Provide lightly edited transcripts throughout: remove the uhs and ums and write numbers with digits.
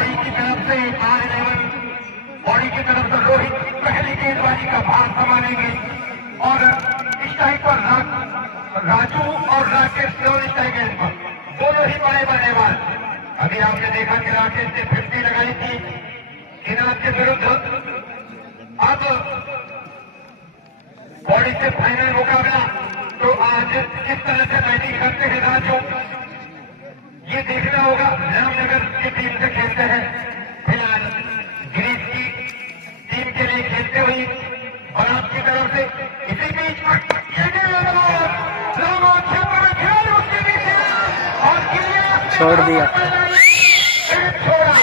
Body की तरफ से R11 बॉडी की तरफ से रोहित पहली गेंदबाजी का भार संभालेंगे और इस टाइम पर राजू और राकेश केवल इस टाइम गेंद पर दोनों ही बड़े बल्लेबाज। अभी आपने देखा कि राकेश ने 50 लगाई थी इनाम के विरुद्ध। अब बॉडी से फाइनल मुकाबला तो आज किस तरह से बैटिंग करते हैं राजू, ये देखना होगा। रामनगर की टीम से खेलते हैं, फिलहाल ग्रीस की टीम के लिए खेलते हुए बरात की तरफ से। इसी बीच उसके पीछे और छोड़ दिया। छोड़ा,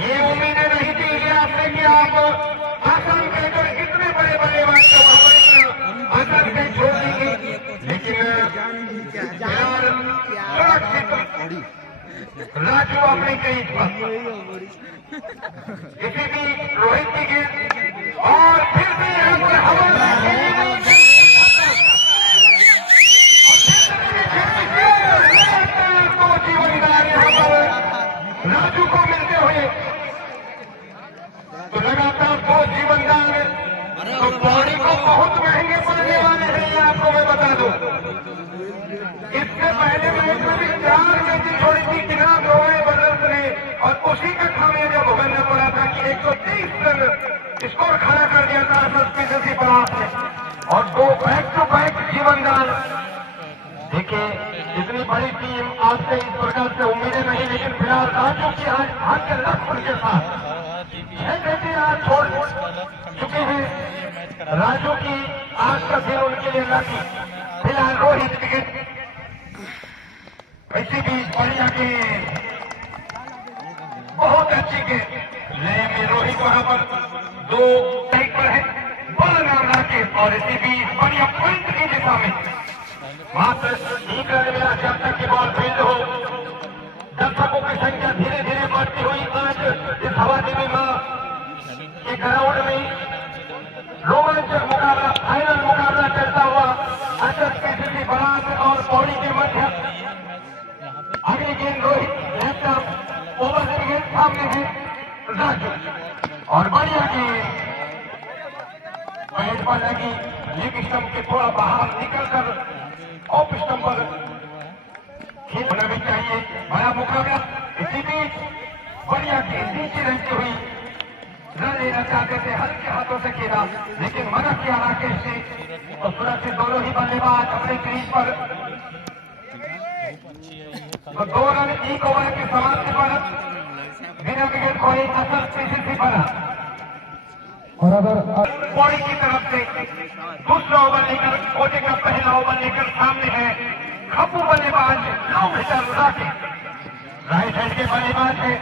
ये उम्मीदें नहीं थी इलियास से कि आप आसान कहकर इतने बड़े बल्लेबाज को आसान कह छोड़ देंगे, लेकिन राजू अपनी क्रीज पर। इसी बीच रोहित की गेंद और फिर से यहाँ पर हवा राजू को मिलते हुए तो लगातार 2 जीवनदान तो बॉडी को बहुत महंगे पड़ने वाले हैं, ये आपको मैं बता दूं। इससे पहले मैच में भी 4 मैचें छोड़ी थी किनार रोए बदर्स ने और उसी का खामियाजा भुगतना पड़ा था कि 130 रन स्कोर खड़ा कर दिया था पीसीसी बरात ने और 2 बैक टू बैक जीवनदान। देखिए इतनी बड़ी टीम आज से इस प्रकार से उम्मीदें नहीं, लेकिन फिलहाल राजू की आज के लक्ष्य के साथ 6 बेटे आज छोड़ चुके हैं। राजू की आज का दिन उनके लिए लकी। फिलहाल रोहित विकेट, इसी बीच बढ़िया के बहुत अच्छी गेंद ले में रोहित वहां पर 2 साइड पर है, बड़ा नाम राकेश और इसी बीच बढ़िया पॉइंट की दिशा में मात्र 1 रन मिला जब तक की बॉल फील्ड हो। दर्शकों की संख्या धीरे धीरे बढ़ती हुई आज इस हवादेवी के ग्राउंड में रोमांचक मुकाबला, फाइनल मुकाबला चलता हुआ अशरफ पीसीसी बरात और पौड़ी के मध्य। अगली गेंद रोहित लैपटॉप ओवर से गेंद सामने है राजू और बढ़िया गेंद बैट पर लगी, लेग स्टंप के थोड़ा बाहर निकलकर ऑफ स्टंप पर खेलना भी चाहिए। बड़ा मुकाबला, इसी बीच बढ़िया गेंद नीचे रहती हुई रन लेना चाहते थे, हल्के हाथों से खेला लेकिन मना किया राकेश ने और सुरक्षित दोनों ही बल्लेबाज अपने क्रीज पर। तो 2 रन 1 ओवर की समाप्ति पर बिना विकेट खोए असर पीसीसी बना और अगर बॉडी की तरफ से दूसरा ओवर लेकर कोटे का पहला ओवर लेकर सामने है खप्पू बल्लेबाज long hitter Rakesh, right hand के बल्लेबाज है।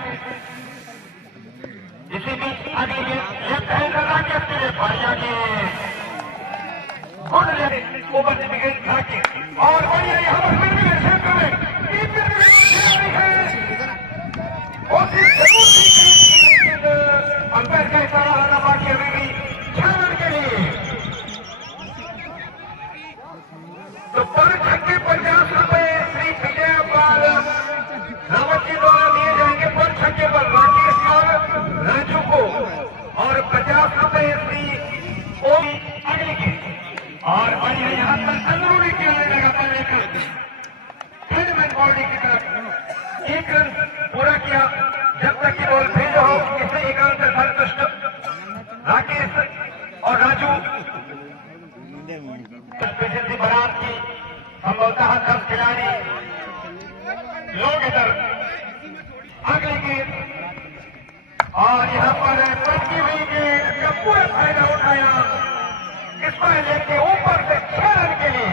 इसी बीच अगली गेंद लेफ्ट हैंड राकेश के लिए बढ़िया गेंद गुड लेफ्ट ओवर से विकेट राकेश और बढ़िया यहाँ पर फिर भी क्षेत्र में कोशिश जरूर थी, अंपायर का इशारा आना बाकी अभी भी 6 रन के लिए। तो पर छक्के 50 रुपए श्री विजय पाल रावत जी द्वारा दिए जाएंगे पर छक्के पर राकेश और राजू को और 50 रुपए श्री ओम अगली के और बढ़िया यहाँ पर अंदरूनी खेलने लगातार बॉडी की तरफ 1 रन पूरा किया जब तक की बॉल फील्ड हो। इसे एकांत से संतुष्ट राकेश और राजू पीसीसी बरात की संभवतः 10 खिलाड़ी लोग इधर अगली गेंद और यहाँ पर पटकी हुई गेंद का पूरा फायदा उठाया, इसको लेके ऊपर से 6 रन के लिए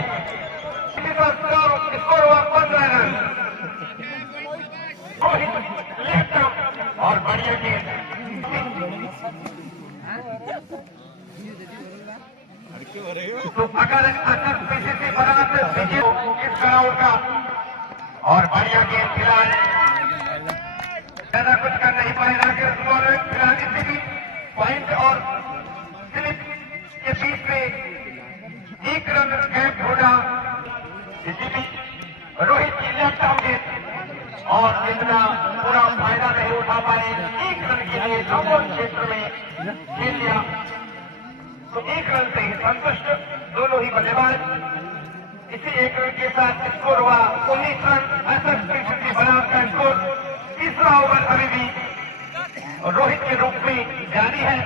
स्कोर हुआ 15 रन। रोहित लेफ्ट और बढ़िया गेंद तो अगर पीसीसी बरात विजय इस ग्राउंड का और बढ़िया गेंद फिलहाल ज्यादा कुछ कर नहीं पाए राकेश और फिलहाल इसी भी पॉइंट और स्लिप के बीच में 1 रन गैप ढूंढा। इसी बीच रोहित की लेफ्ट आउट गेंद और इतना पूरा फायदा नहीं उठा वहां पर एक रन के लिए नौबोल क्षेत्र में खेल लिया, तो एक रन से ही संतुष्ट दोनों ही बल्लेबाज। इसी एक रन के साथ स्कोर हुआ 19 रन। एसएसपी बनाम का स्कोर। तीसरा ओवर अभी भी रोहित के रूप में जारी है।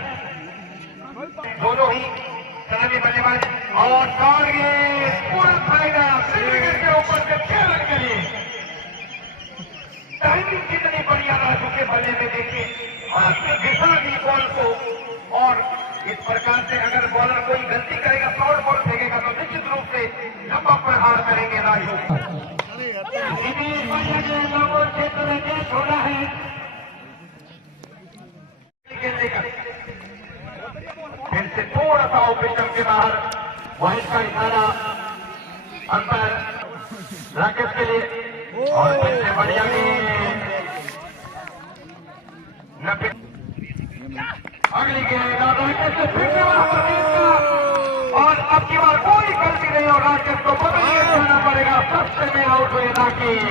दोनों ही सलामी बल्लेबाज और दौड़ गए पूरा फायदा विकेट के ऊपर से 6 रन के लिए। टाइमिंग कितनी बढ़िया राजू के बल्ले में देखिए, दिशा दी बॉल को, और इस प्रकार से अगर बॉलर कोई गलती करेगा, शॉर्ट बॉल फेंकेगा तो निश्चित रूप से लंबा प्रहार करेंगे राजू। क्षेत्र में क्या छोड़ा है खेलने का, फिर से थोड़ा सा ऑपरेशन के बाहर वाइड का इशारा अंतर राकेश के लिए, और फिर से बढ़िया अगली गेंद राकेश से फिर से वहां पर, और अब की बार कोई गलती नहीं और राकेश को बदलिए जाना पड़ेगा। सबसे में आउट हुए राकेश,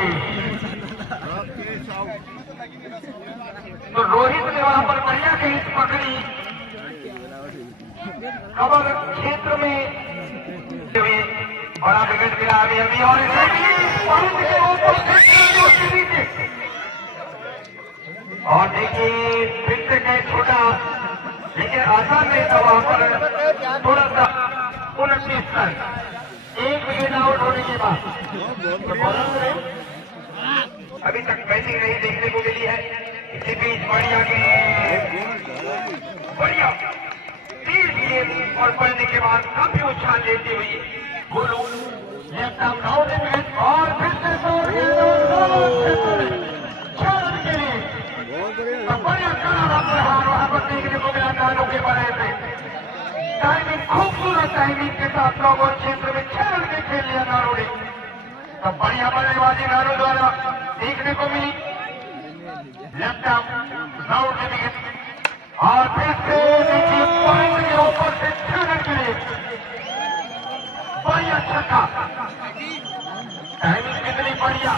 तो रोहित ने वहां पर बढ़िया गेंद पकड़ी, कवर क्षेत्र में बड़ा विकेट गिरा अभी अभी, और और देखिए फिर से कैच छोटा, लेकिन आसान नहीं था वहां पर, थोड़ा सा 29 रन, एक विकेट आउट होने के बाद। तो बॉलर अभी तक बैटिंग नहीं देखने को मिली है। इसी बीच बढ़िया बढ़िया तीर गेंद और पढ़ने के बाद काफी उछाल लेती हुई Golu left arm down wicket, और फिर से 6 रन के लिए। तो बढ़िया करारा प्रहार वहां पर देखने को मिला नानू के बड़े से। टाइमिंग, खूबसूरत टाइमिंग के साथ नौबोल क्षेत्र में 6 रन के खेल लिया नानू ने। तो बढ़िया बल्लेबाजी नानू द्वारा देखने को मिली, लेफ्ट आर्म डाउन विकेट, और फिर से देखिए पॉइंट के ऊपर से 6 रन के लिए बढ़िया छक्का। टाइमिंग कितनी बढ़िया,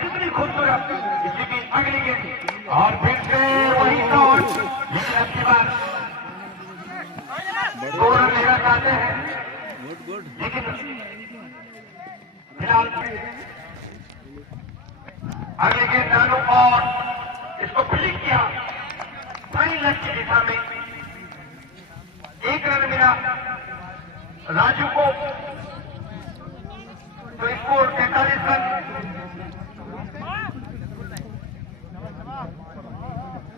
कितनी खूबसूरत। इसी की अगली गेंद, और फिर से वही शॉट, लेकिन अब की बार 2 रन लेना चाहते हैं, लेकिन फिलहाल अगली गेंद नानू, और इसको फ्लिक किया सही लेग की दिशा में। 1 रन मिला राजू को, तो स्कोर 43 रन।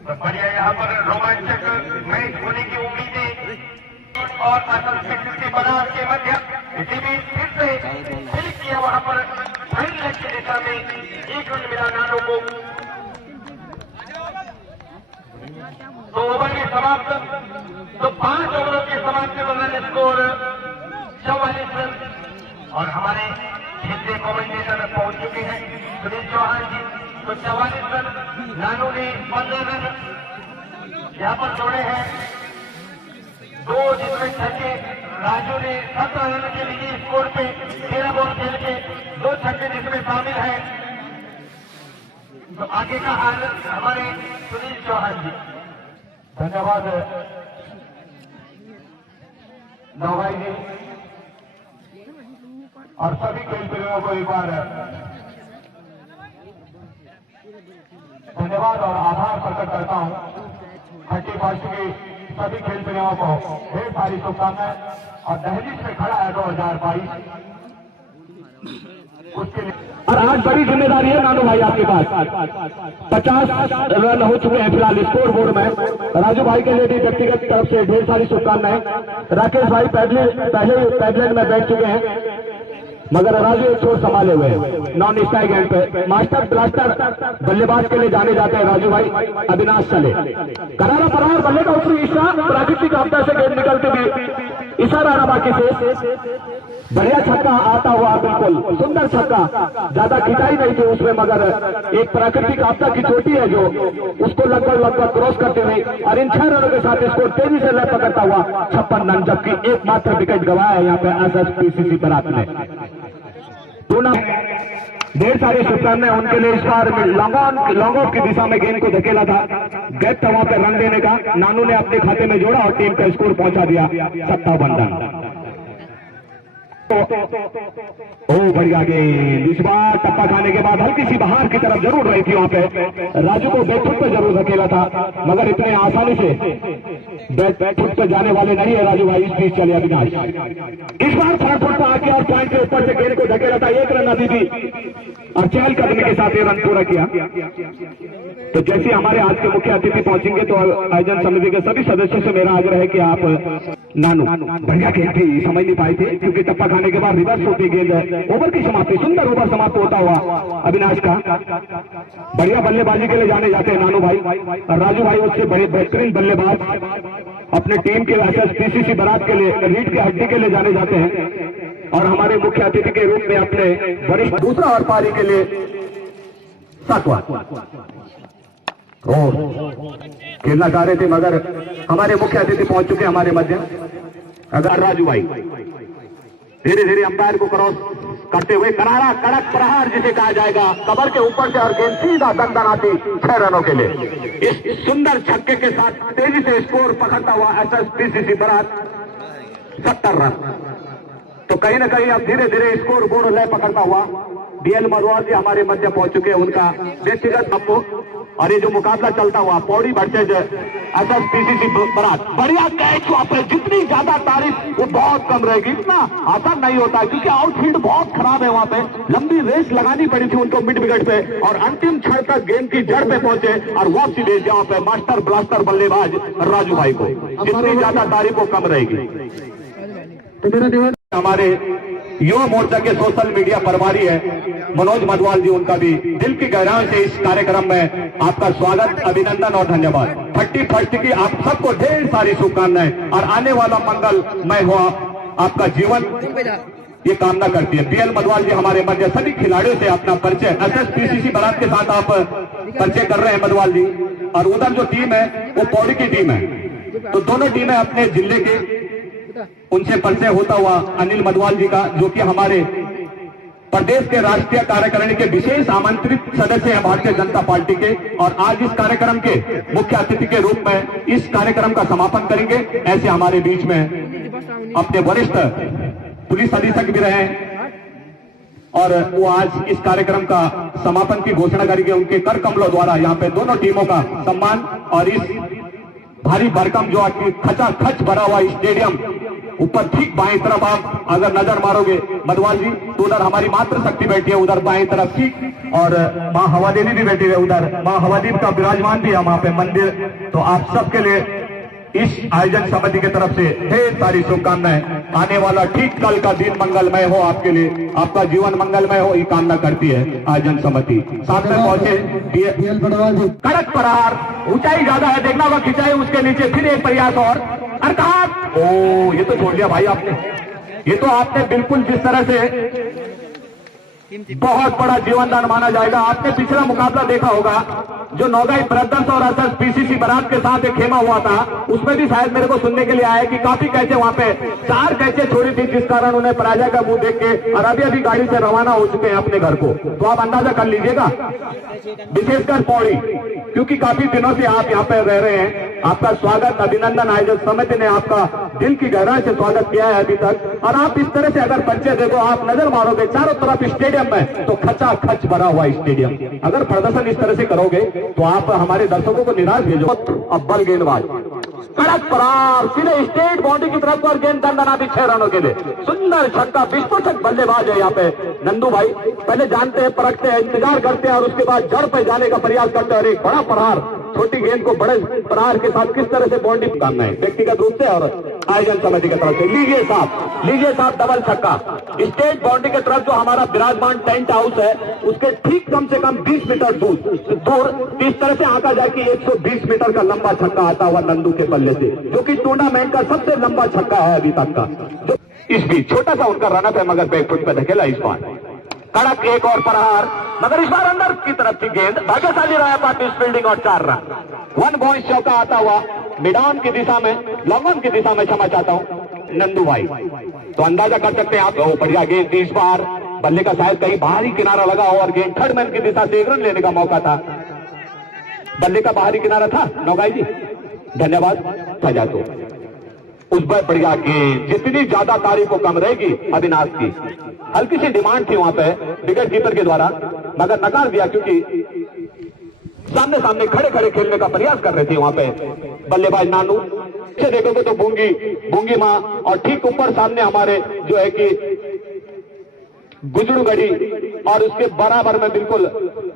तो बढ़िया यहाँ पर रोमांचक मैच होने की उम्मीदें और असल के बनाव के मध्य। इसी बीच फिर से क्लिक किया वहां पर सही लेग की दिशा में, 1 रन मिला नानू को। 2 ओवर की समाप्त, तो 5 ओवरों की समाप्ति में रन स्कोर 44 रन, और हमारे क्षेत्रीय कमेंटेटर पहुंच चुके हैं सुनील चौहान जी। तो 44 रन, नानू ने 15 रन यहाँ पर जोड़े हैं, 2 जिसमें छक्के, राजू ने 17 रन के लिए स्कोर पे 13 बॉल खेल के 2 छक्के जिसमें शामिल है। तो आगे का हाल हमारे सुनील चौहान जी। धन्यवाद नौभाई जी, और सभी खेल प्रेमियों को एक बार धन्यवाद और आभार प्रकट करता हूं। 31 की सभी खेल प्रेमियों को ढेर सारी शुभकामनाएं, और दहलीज में खड़ा है 2022 उसके लिए। और आज बड़ी जिम्मेदारी है नानू भाई आपके पास। 50 रन हो चुके हैं फिलहाल स्कोर बोर्ड में। राजू भाई के लिए भी व्यक्तिगत तरफ से ढेर सारी शुभकामनाएं। राकेश भाई पहले पैडलैंड में बैठ चुके हैं, मगर राजू एक छोर संभाले हुए हैं नॉन स्ट्राइक एंड पे। मास्टर ब्लास्टर बल्लेबाज के लिए जाने जाते हैं राजू भाई। अविनाश चले करारा प्रहार, बल्ले का ऊपरी हिस्सा प्राकृतिक आपदा से गेंद निकलते हुए इशारा रहा बाकी से। बढ़िया छक्का आता हुआ, बिल्कुल सुंदर छक्का, ज्यादा खिंचाई नहीं थी उसमें, मगर एक प्राकृतिक आपदा की चोटी है जो उसको लगभग क्रॉस करते हुए, और इन 6 रनों के साथ इसको तेजी से लय पकड़ता हुआ 56 रन, जबकि एकमात्र विकेट गवाया है यहाँ पे एसएसपीसीसी बरात ने। टूर्नामेंट ढेर सारे शुभकामनाएं उनके लिए। इस बार लॉन्ग ऑफ की दिशा में गेंद को धकेला था, गैप था वहां पे रन देने का, नानू ने अपने खाते में जोड़ा और टीम का स्कोर पहुंचा दिया 57 रन। ओ बढ़िया गेंद, इस बार टप्पा खाने के बाद हल्की सी बाहर की तरफ जरूर रही थी वहां पे, राजू को बैकफुट पे जरूर धकेला था, मगर इतने आसानी से बैकफुट पे जाने वाले नहीं है राजू भाई। इस बीच चले अविनाश, इस बार फ्रंट फुट पे आके और पॉइंट के ऊपर से गेंद को धकेला था, 1 रन अभी भी और चहल कदमी के साथ ये रन पूरा किया। तो जैसे हमारे आज के मुख्य अतिथि पहुंचेंगे तो आयोजन समिति के सभी सदस्यों से मेरा आग्रह है कि आप नानू बढ़िया गेंद थी, समझ नहीं पाए थे क्योंकि टप्पा खाने के बाद रिवर्स होती गेंद है। ओवर की समाप्ति, सुंदर ओवर समाप्त होता हुआ अविनाश का। बढ़िया बल्लेबाजी के लिए जाने जाते हैं नानू भाई, और राजू भाई उससे बड़े बेहतरीन बल्लेबाज अपने टीम के पीसीसी बारात के लिए, रीढ़ की हड्डी के लिए जाने जाते हैं। और हमारे मुख्य अतिथि के रूप में अपने वरिष्ठ दूसरा और पारी के लिए सातवां खेलना चाह रहे थे, मगर हमारे मुख्य अतिथि पहुंच चुके हमारे मध्य। अगर राजू भाई धीरे धीरे अंपायर को क्रॉस करते हुए करारा कड़क प्रहार जिसे कहा जाएगा, कबर के ऊपर से और गेंद सीधा दंदनाती 6 रनों के लिए। इस सुंदर छक्के के साथ तेजी से स्कोर पकड़ता हुआ एसएसपीसीसी बारात 70 रन। तो कहीं ना कहीं अब धीरे धीरे स्कोर बोर्ड लय पकड़ता हुआ डीएल मरवाल जी हमारे मध्य पहुंच चुके हैं, उनका व्यक्तिगत आपको। और ये जो मुकाबला चलता हुआ पौड़ी वर्सेज एसएसपीसीसी बारात, बढ़िया कैच वहां पर, जितनी ज्यादा तारीफ वो बहुत कम रहेगी, इतना आसान नहीं होता क्योंकि आउटफील्ड बहुत खराब है वहां पे, लंबी रेस लगानी पड़ी थी उनको मिड विकेट पे, और अंतिम क्षण तक गेंद की जड़ पे पहुंचे और वापसी दे दिया वहां पे मास्टर ब्लास्टर बल्लेबाज राजू भाई को, जितनी ज्यादा तारीफ वो कम रहेगी। हमारे युवा मोर्चा के सोशल मीडिया प्रभारी है मनोज मधवाल जी, उनका भी दिल की गहराई से इस कार्यक्रम में आपका स्वागत, अभिनंदन और धन्यवाद। 31 की आप सबको ढेर सारी शुभकामनाएं और आने वाला मंगलमय हुआ आपका जीवन ये कामना करती है। बीएल मधवाल जी हमारे मध्य सभी खिलाड़ियों से अपना परिचय एसएसपीसीसी बारात के साथ आप परिचय कर रहे हैं मधवाल जी, और उधर जो टीम है वो पौड़ी की टीम है, तो दोनों टीमें अपने जिले के, उनसे परिचय होता हुआ अनिल मधवाल जी का, जो कि हमारे प्रदेश के राष्ट्रीय कार्यकारिणी के विशेष आमंत्रित सदस्य हैं भारतीय जनता पार्टी के, और आज इस कार्यक्रम के मुख्य अतिथि के रूप में इस कार्यक्रम का समापन करेंगे। ऐसे हमारे बीच में अपने वरिष्ठ पुलिस अधीक्षक भी रहे और वो आज इस कार्यक्रम का समापन की घोषणा करेंगे। उनके कर कमलों द्वारा यहाँ पे दोनों टीमों का सम्मान, और इस भारी भरकम जो खचाखच भरा हुआ स्टेडियम, ऊपर ठीक बाएं तरफ आप अगर नजर मारोगे मधवाल जी तो उधर हमारी मातृ शक्ति बैठी है, उधर बाएं तरफ ठीक, और माँ हवा देवी भी बैठी है उधर, माँ हवा देवी का विराजमान भी है वहां पे मंदिर। तो आप सबके लिए इस आयोजन समिति की तरफ से ढेर सारी शुभकामनाएं। आने वाला ठीक कल का दिन मंगलमय हो आपके लिए, आपका जीवन मंगलमय हो, ये कामना करती है आयोजन समिति। साथ में पहुंचे कड़क प्रहार, ऊंचाई ज्यादा है, देखना होगा खिंचाई, उसके नीचे फिर एक प्रयास और अर्थात ओ ये तो छोड़ दिया भाई आपने, ये तो आपने बिल्कुल जिस तरह से बहुत बड़ा जीवन दान माना जाएगा। आपने पिछला मुकाबला देखा होगा जो नौगाई ब्रदर्स और एसएसपीसीसी बारात के साथ एक खेमा हुआ था, उसमें भी शायद मेरे को सुनने के लिए आया कि काफी कैचे वहां पे 4 कैचे छोड़ी थी, जिस कारण उन्हें पराजय का मुंह देख के और अभी गाड़ी से रवाना हो चुके हैं अपने घर को। तो आप अंदाजा कर लीजिएगा, विशेषकर पौड़ी, क्योंकि काफी दिनों से आप यहाँ पे रह रहे हैं। आपका स्वागत, अभिनंदन, आयोजक समिति ने आपका दिल की गहराई से स्वागत किया है अभी तक। और आप इस तरह से अगर परिचय देखो, आप नजर मारोगे चारों तरफ स्टेडियम में तो खचा खच भरा हुआ स्टेडियम, अगर प्रदर्शन इस तरह से करोगे तो आप हमारे दर्शकों को निराश भेजो। अब्बल गेंदबाज कड़क प्रहार सीधे स्टेट बाउंड्री की तरफ और गेंद दंडनाती 6 रनों के लिए, सुंदर छक्का, विस्फोटक बल्लेबाज है यहाँ पे नंदू भाई। पहले जानते हैं, परखते हैं, इंतजार करते हैं और उसके बाद जड़ पे जाने का प्रयास करते हैं। और एक बड़ा प्रहार, छोटी गेंद को बड़े प्रहार के साथ किस तरह से बाउंड्री करना है व्यक्तिगत रूप से और आयोजन समिति की तरफ से। लीजिए साहब डबल छक्का, स्टेट बाउंड्री की तरफ जो हमारा विराजमान टेंट हाउस है उसके ठीक कम से कम 20 मीटर दूर इस तरह से आंका जाए कि 120 मीटर का लंबा छक्का आता हुआ नंदू के बल्ले से, जो कि टूर्नामेंट का सबसे लंबा छक्का है अभी तक का। इस बीच छोटा सा उनका रनअप है, मगर बैकफुट पे धकेला इस बार। कड़क एक और प्रहार, मगर इस बार अंदर की तरफ की गेंद, भाग्यशाली रहा पार्टी फील्डिंग और 4 रन। 1 बॉइंट चौका आता हुआ मिडान की दिशा में, लॉन्ग ऑन की दिशा में, क्षमा चाहता हूं नंदू भाई। तो अंदाजा कर सकते हैं आप, बढ़िया गेंद इस बार बल्ले का शायद कहीं बाहरी किनारा लगा और गेंद थर्ड मैन की दिशा से 1 रन लेने का मौका था। बल्ले का बाहरी किनारा था नौगाई जी, धन्यवाद। सजा तो उस पर बढ़िया गेंद, जितनी ज्यादा तारीफ को कम रहेगी अविनाश की। हल्की सी डिमांड थी वहां पे विकेट कीपर के द्वारा, मगर नकार दिया क्योंकि सामने सामने खड़े खड़े खेलने का प्रयास कर रहे थे वहां पे बल्लेबाज नानू। पीछे देखोगे तो बूंगी माँ, और ठीक ऊपर सामने हमारे जो है कि गुजरू गढ़ी, और उसके बराबर में बिल्कुल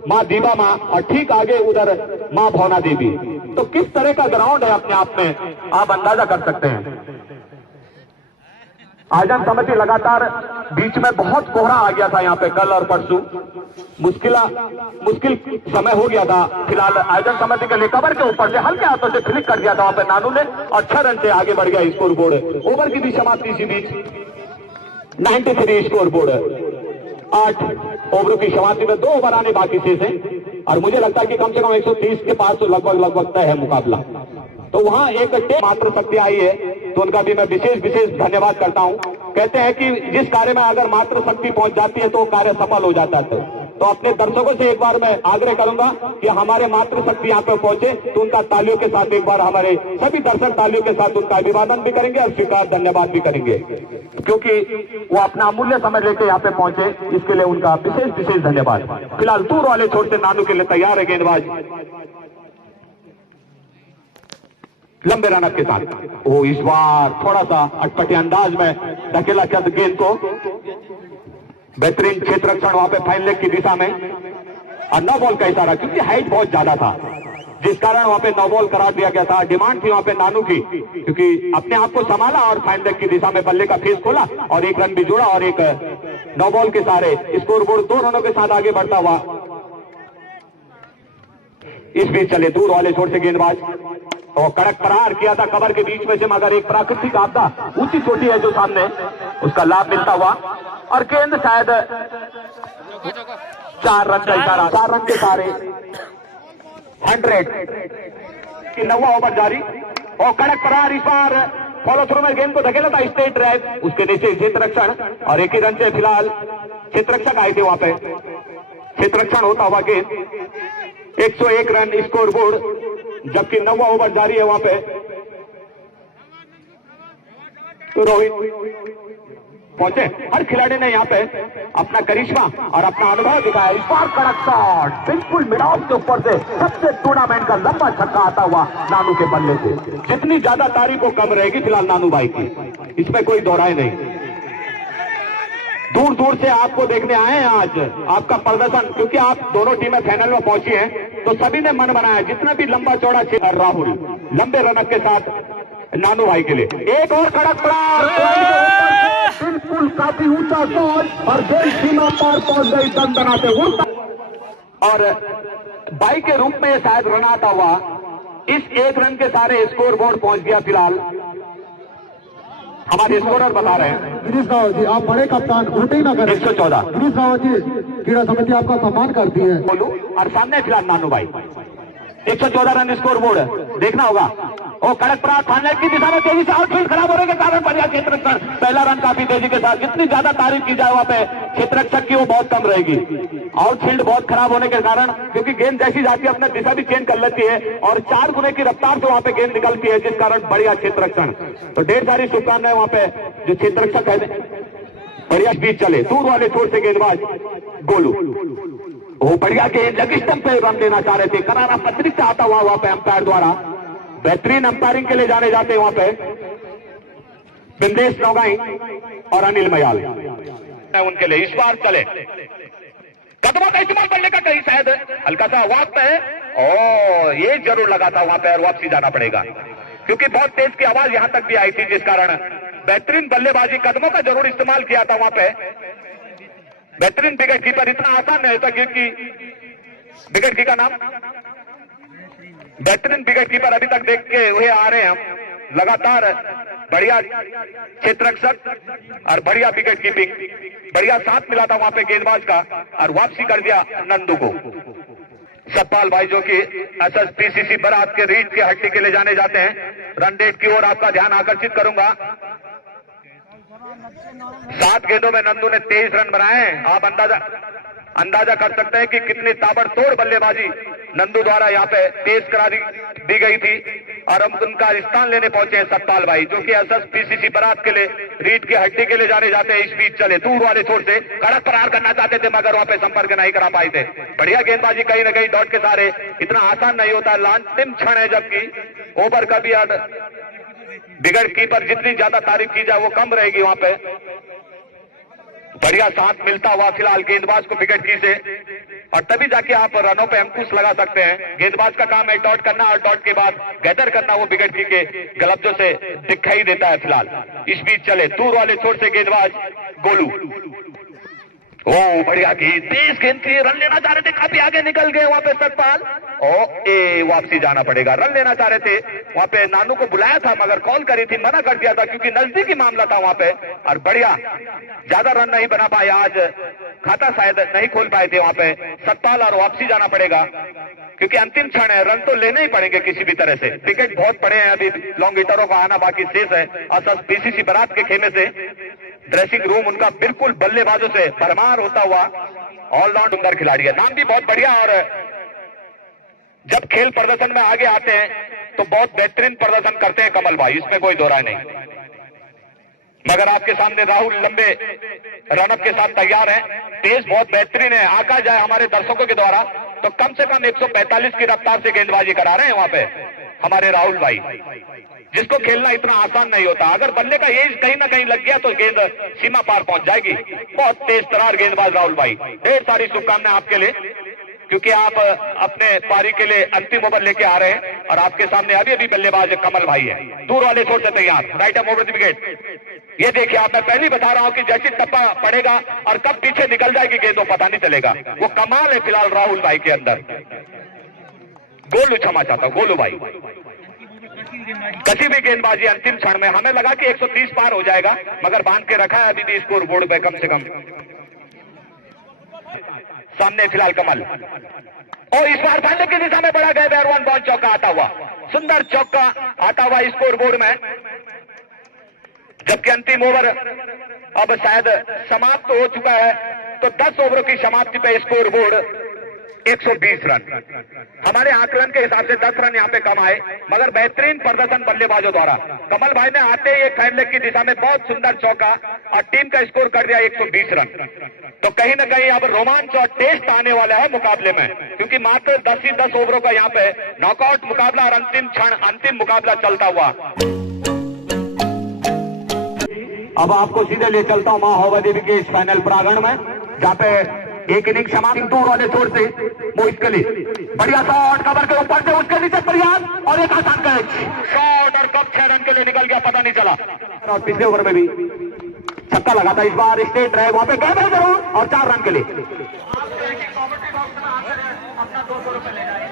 माँ दीवा माँ, और ठीक आगे उधर माँ भवना देवी। तो किस तरह का ग्राउंड है अपने आप में आप अंदाजा कर सकते हैं। आयोजन समिति लगातार बीच में बहुत कोहरा आ गया था यहाँ पे कल और परसों, मुश्किल समय हो गया था। फिलहाल आयोजन समिति के लिए कवर के ऊपर से हल्के हाथों से क्लिक कर दिया था वहां पे नानू ने, और 6 रन से आगे बढ़ गया स्कोर बोर्ड। ओवर की भी समाप्ति इसी बीच 93 स्कोर बोर्ड। 8 ओवरों की समाप्ति में 2 ओवर आने बाकी शेष हैं, और मुझे लगता है कि कम से कम 130 के पास तो लगभग तय है मुकाबला। तो वहां एक मात्र शक्ति आई है, तो उनका भी मैं विशेष धन्यवाद करता हूं। कहते हैं कि जिस कार्य में अगर मात्र शक्ति पहुंच जाती है तो कार्य सफल हो जाता है। तो अपने दर्शकों से एक बार मैं आग्रह करूंगा कि हमारे मात्र शक्ति यहाँ पे पहुंचे तो उनका तालियों के साथ एक बार हमारे सभी दर्शक तालियों के साथ उनका अभिवादन भी करेंगे और स्वीकार धन्यवाद भी करेंगे, क्योंकि वो अपना अमूल्य समय लेके यहाँ पे पहुंचे, इसके लिए उनका विशेष धन्यवाद। फिलहाल दूर वाले छोर से नानू के लिए तैयार है गेंदबाज लंबे रन के साथ। ओ इस बार थोड़ा सा अटपटे अंदाज में धकेला चंद गेंद को, बेहतरीन क्षेत्र रक्षण वहां पे फाइन लेग की दिशा में, और नो बॉल का इशारा, क्योंकि हाइट बहुत ज्यादा था जिस कारण वहां पे नो बॉल करार दिया गया था। डिमांड थी वहां पे नानू की, क्योंकि अपने आप को संभाला और फाइन लेग की दिशा में बल्ले का फेस खोला और 1 रन भी जोड़ा, और एक नो बॉल के सारे स्कोर बोर्ड 2 रनों के साथ आगे बढ़ता हुआ। इस बीच चले दूर वाले छोर से गेंदबाज, तो कड़क प्रहार किया था कवर के बीच में से, मगर एक प्राकृतिक आपदा ऊंची चोटी है जो सामने, उसका लाभ मिलता हुआ, और गेंद शायद 4 रन का इशारा, 4 रन के सारे 100 की 9वां ओवर जारी, और कड़क प्रहार इस बार फॉलो थ्रू में गेंद को धकेला था स्ट्रेट ड्राइव, उसके नीचे क्षेत्र रक्षण, और एक ही रन से फिलहाल क्षेत्र रक्षक आए थे वहां पे, क्षेत्र रक्षण होता हुआ गेंद 101 रन स्कोर बोर्ड, जबकि 9वां ओवर जारी है वहां पे। तो रोहित पहुंचे, हर खिलाड़ी ने यहाँ पे अपना करिश्मा और अपना अनुभव दिखाया। इस बार कड़क शॉट बिल्कुल मिड ऑफ के ऊपर से सबसे टूर्नामेंट का लंबा छक्का आता हुआ नानू के बल्ले से। जितनी ज्यादा तारीफ को कम रहेगी फिलहाल नानू भाई की, इसमें कोई दोहराए नहीं। दूर दूर से आपको देखने आए हैं आज आपका प्रदर्शन, क्योंकि आप दोनों टीमें फाइनल में पहुंची हैं, तो सभी ने मन बनाया जितना भी लंबा चौड़ा क्षेत्र। राहुल लंबे रनअप के साथ नानू भाई के लिए एक और कड़क प्रहार, बिल्कुल काफी ऊंचा शॉट, और गेंद सीमा पार पहुंच गई दंदनाते हुए, और बाई के रूप में शायद रन आता हुआ इस 1 रन के सारे स्कोर बोर्ड पहुंच गया। फिलहाल हमारे स्कोरर बता रहे हैं गिरीश रावत जी, आप बड़े कप्तान उल्टी ना करें। 114 गिरीश रावत जी, क्रीड़ा समिति आपका सम्मान करती है। बोलू, और सामने फिलहाल नानू भाई 114 रन स्कोर बोर्ड देखना होगा। और कड़क प्रहार फाइनल की दिशा में तेजी से आउटफील्ड खराब होने के कारण बढ़िया क्षेत्र रक्षण, पहला रन काफी तेजी के साथ। जितनी ज्यादा तारीफ की जाए वहां पे क्षेत्र रक्षक की वो बहुत कम रहेगी। आउटफील्ड बहुत खराब होने के कारण, क्योंकि गेंद जैसी जाती है अपना दिशा भी चेंज कर लेती है, और 4 गुने की रफ्तार से वहां पे गेंद निकलती है, जिस कारण बढ़िया क्षेत्र रक्षण। तो ढेर सारी शुभकामनाएं वहां पे जो क्षेत्र रक्षक है, बढ़िया बीच चले। दूर वाले छोर से गेंदबाज गोलू, वो बढ़िया गेंद लेग स्टंप पे रन देना चाह रहे थे, करारा अतिरिक्त आता हुआ वहां पे अंपायर द्वारा। बेहतरीन अंपायरिंग के लिए जाने जाते हैं वहां पे बिंदेश नौगाई और अनिल मयाल, उनके लिए इस बार चले। कदमों का इस्तेमाल करने का कहीं शायद हल्का सा वक्त है, और ये जरूर लगा था वहां पे, और वापसी जाना पड़ेगा, क्योंकि बहुत तेज की आवाज यहां तक भी आई थी, जिस कारण बेहतरीन बल्लेबाजी, कदमों का जरूर इस्तेमाल किया था वहां पे। बेहतरीन विकेट कीपर, इतना आसान नहीं होता, क्योंकि विकेट कीपर का नाम बेहतरीन विकेट कीपर अभी तक देख के हुए आ रहे हैं हम लगातार। बढ़िया क्षेत्र रक्षक और बढ़िया विकेट कीपिंग, बढ़िया साथ मिला था वहां पे गेंदबाज का, और वापसी कर दिया नंदू को। सतपाल भाई जो कि एसएसपीसीसी बरात के रीढ़ की हड्डी के लिए जाने जाते हैं, रन रेट की ओर आपका ध्यान आकर्षित करूंगा। 7 गेंदों में नंदू ने 23 रन बनाए। आप अंदाजा कर सकते हैं कि कितनी ताबड़तोड़ बल्लेबाजी नंदू द्वारा यहाँ पे तेज करा दी गई थी। और हम उनका स्थान लेने पहुंचे हैं सतपाल भाई, जो कि एसएसपीसीसी बारात के लिए रीढ़ की हड्डी के लिए जाने जाते हैं। इस बीच चले दूर वाले छोर से कड़क प्रहार करना चाहते थे, मगर वहां पे संपर्क नहीं करा पाए थे। बढ़िया गेंदबाजी कहीं ना कहीं डॉट के सारे, इतना आसान नहीं होता। अंतिम क्षण है, जबकि ओवर का भी बिगड़ कीपर जितनी ज्यादा तारीफ की जाए वो कम रहेगी। वहां पे बढ़िया साथ मिलता हुआ फिलहाल गेंदबाज को विकेट की से, और तभी जाके आप रनों पे अंकुश लगा सकते हैं। गेंदबाज का काम है डॉट करना, और डॉट के बाद गैदर करना वो विकेट की के गलब्जों से दिखाई देता है। फिलहाल इस बीच चले दूर वाले छोर से गेंदबाज गोलू, ओ बढ़िया गेंद, तेज गेंद थी, रन लेना चाह रहे थे, काफी आगे निकल गए वहां पे सतपाल। वापसी जाना पड़ेगा, रन लेना चाह रहे थे। वहां पे नानू को बुलाया था, मगर कॉल करी थी, मना कर दिया था क्योंकि नजदीकी मामला था वहां पे। और बढ़िया ज्यादा रन नहीं बना पाए, आज खाता शायद नहीं खोल पाए थे वहां पे सतपाल, और वापसी जाना पड़ेगा क्योंकि अंतिम क्षण है। रन तो लेने ही पड़ेंगे किसी भी तरह से। विकेट बहुत पड़े हैं, अभी लॉन्ग हिटरों का आना बाकी शेष है। और बीसीसी बारात के खेमे से ड्रेसिंग रूम उनका बिल्कुल बल्लेबाजों से भरमार होता हुआ ऑलराउंड सुंदर खिलाड़ी है, नाम भी बहुत बढ़िया। और जब खेल प्रदर्शन में आगे आते हैं तो बहुत बेहतरीन प्रदर्शन करते हैं कमल भाई, इसमें कोई दो राय नहीं। मगर आपके सामने राहुल लंबे रनअप के साथ तैयार है, तेज बहुत बेहतरीन है। आका जाए हमारे दर्शकों के द्वारा तो कम से कम 145 की रफ्तार से गेंदबाजी करा रहे हैं वहां पे हमारे राहुल भाई, जिसको खेलना इतना आसान नहीं होता। अगर बल्ले का एज कहीं ना कहीं लग गया तो गेंद सीमा पार पहुंच जाएगी। बहुत तेज तरार गेंदबाज राहुल भाई, ढेर सारी शुभकामनाएं आपके लिए, क्योंकि आप अपने पारी के लिए अंतिम ओवर लेके आ रहे हैं। और आपके सामने अभी अभी बल्लेबाज कमल भाई है, दूर वाले छोर से तैयार, right arm over the wicket. ये देखिए, आप मैं पहले बता रहा हूं कि जैसी टप्पा पड़ेगा और कब पीछे निकल जाएगी गेंद, पता नहीं चलेगा। वो कमाल है फिलहाल राहुल भाई के अंदर। गोलू, क्षमा चाहता हूं, गोलू भाई, कसी भी गेंदबाजी अंतिम क्षण में, हमें लगा कि 130 पार हो जाएगा, मगर बांध के रखा है अभी भी स्कोर बोर्ड पे कम से कम। सामने फिलहाल कमल, और इस बार फाइनल की दिशा में बढ़ा गया बैरवान बॉल, चौका आता हुआ, सुंदर चौका आता हुआ स्कोर बोर्ड में। जबकि अंतिम ओवर अब शायद समाप्त हो चुका है, तो 10 ओवरों की समाप्ति पे स्कोर बोर्ड 120 रन। हमारे आकलन के हिसाब से 10 रन यहाँ पे कम आए, मगर बेहतरीन प्रदर्शन बल्लेबाजों द्वारा। कमल भाई ने आते ही एक फैसले की दिशा में बहुत सुंदर चौका, और टीम का स्कोर कर दिया 120 रन। तो कहीं ना कहीं अब रोमांच और टेस्ट आने वाला है मुकाबले में, क्योंकि मात्र 10 ही 10 ओवरों का यहाँ पे नॉकआउट मुकाबला और अंतिम क्षण अंतिम मुकाबला चलता हुआ। अब आपको सीधे ले चलता हूं मां होवा देवी के इस फाइनल प्रांगण में, जहां पे एक इनिंग समाप्त दूर वाले छोर से मोहित कली, बढ़िया शॉट कवर के ऊपर से, उसके नीचे प्रयास और एक आसान कैच, शॉट और कब 6 रन के लिए निकल गया पता नहीं चला। और पिछले ओवर में भी छक्का लगा था, इस बार स्टेट ड्राइव वहां पे गए जरूर, और 4 रन के लिए। अपना 200 रुपए ले जाए।